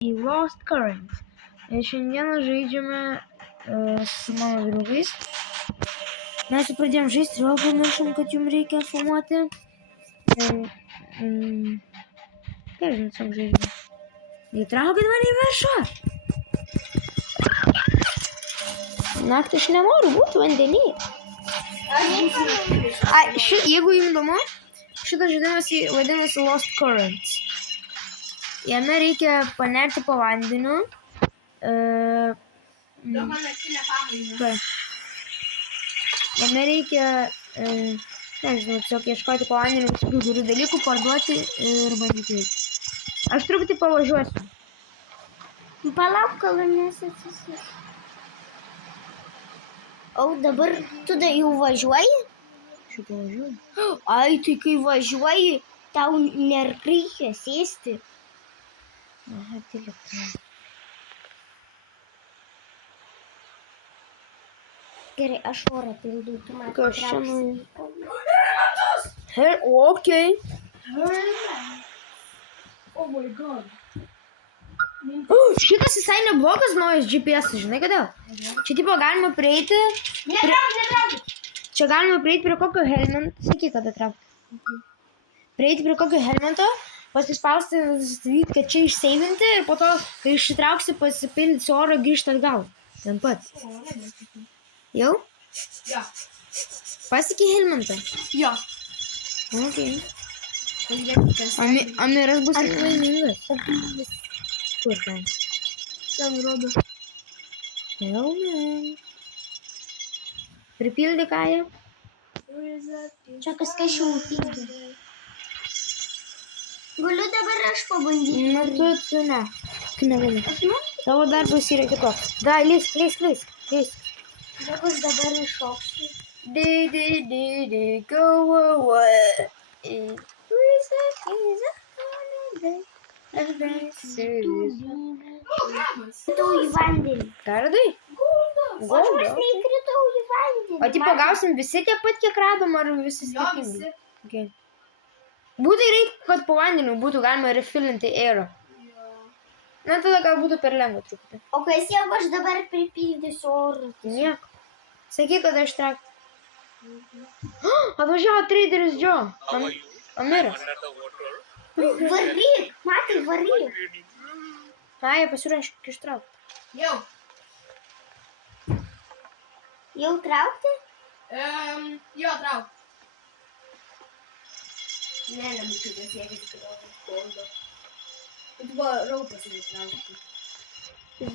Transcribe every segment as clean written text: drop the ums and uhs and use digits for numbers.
į Lost Current. Ir šiandieną žaidžiame su mano draugais. Mes jau pradėjom žaisti ir vėl pamiršom, kad jums reikia filmuoti. Ką žinot, savo žaidimą? Įtraukit mane į viršų! Naktį aš nenoriu būti vandenį. Jeigu jums įdomu, šitas žaidimas vadinasi Lost Current. Jame reikia panerti po vandeniu. Jame reikia, nežinau, tiesiog ieškoti po vandeniu visokių gerų dalykų, parduoti ir bandyti veikti. Aš truputį pavažiuosiu. Palauk, kol nesasisės. O dabar tu jau važiuoji? Aš jau pavažiuoju. Ai, tai kai važiuoji, tau nereikia sėsti. Aha, telefoną. Gerai, aš orą pildau, tu man Ką aš čia trauksi. Okei. Oh my god. Šitas visai neblogas naujas GPS, žinai kodėl? Čia tipo galima prieiti. Netrauk. Čia galima prieiti prie kokio helmento. Sakyk, kada traukti. Prieiti prie kokio helmento, pasispausti, kad čia išseivinti ir po to, kai išsitrauksi, pasipildyti oro, grįžti atgal. Ten pat. Jau? Ja. Pasieki helmentą? Ja. Okay. Amiras bus laimingas. Kur ten? Ten rodo. Helmen. Pripildi Kają? Čia kažkas šaupingi. Galiu dabar aš pabandyti. Na, tu ne. Tu negali. Tavo darbas yra kitoks. Da, lįsk. Dabar iššoksiu. Go away. Įkritau į vandenį. Ką radai? Aš neįkritau į vandenį. O tipo gausim visi tiek pat, kiek radom, ar visi Jo, skirtingi? visi. Okay. Būtų reikia, kad po vandeniu būtų galima refilinti aero. Na, tada gal būtų per lengva truputį. O kas jeigu aš dabar pripildysiu orą? Nieko. Sakyk, kad aš trakt. Atvažiavo traderis Joe. Amiras. Varyk, matai, varyk. Ai, pasiruošk ištraukti. Jau. Jau traukti? Jo, trauk. Ne, nebūtų pasiekęs iki to. Tai buvo raupas netraukti.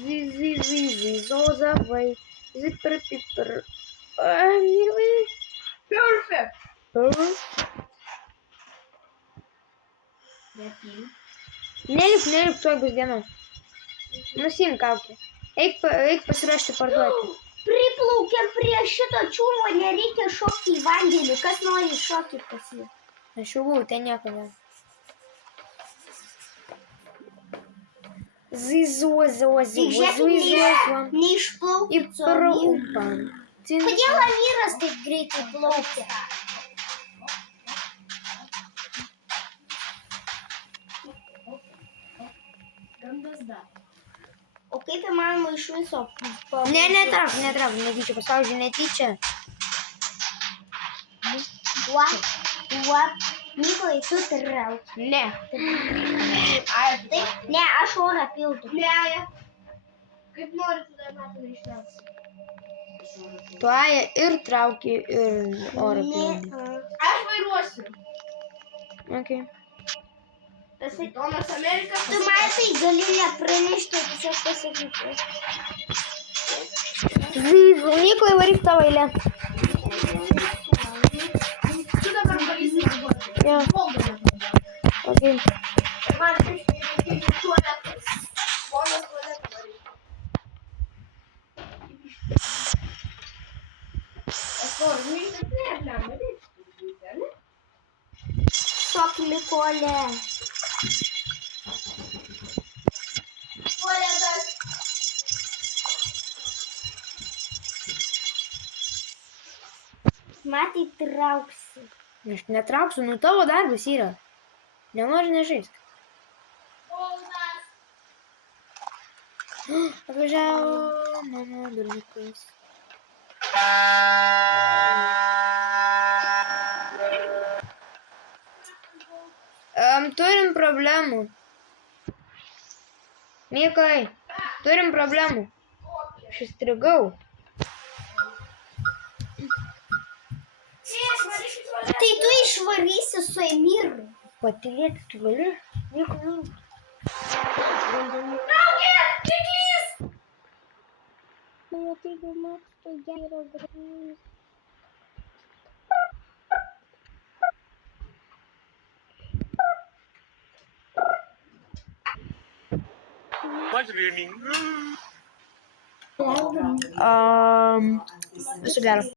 Zizi, zozavai. Zipper, pipper. Amirai. Perfect. Nelik, tuoj bus diena. Nusiimk kaukę. Eik pasiruošti parduoti. Priplaukiam prie šito čiūmo, nereikia šokti į vandenį. Kas nori šokti pas jį? Aš jau buvau, ten nieko ne. Zizuozuozuozuozuozuom. Neišplaukit su Pro Amiru. upam. Kodėl Amiras taip greitai plaukia? O kaip įmanoma iš viso? Ne, netrauk, netyčia, paspaudžiu netyčia. Mykolai, tu trauk. Ne. Taip, ne, aš orą pildu. Ne. Kaip nori, tada metų neištrauksi. Tu Aja ir trauki ir oro pildi. Aš vairuosiu. Okay. Tomas Amerika. Tu matai, gali nepranešti, tiesiog pasakyti. Mykolai, varyk tavo eilę. Tu dabar darysi vairuoti. Jo. Okay. Man reikia tualetas. Ponas tualetą daryk. Aš noriu, ne, Šok, Mykolė. tualetas. Matai, trauksi. Aš netrauksiu, nu tavo darbas yra. Nenori nežaisk. Poldas. Atvažiavo mano berniukas. Turim problemų. Mykai, turim problemų. Aš įstrigau. Tai tu išvarysi su Emiru. Patylėti tu gali? Nieko ne. What's raining? Viso gero.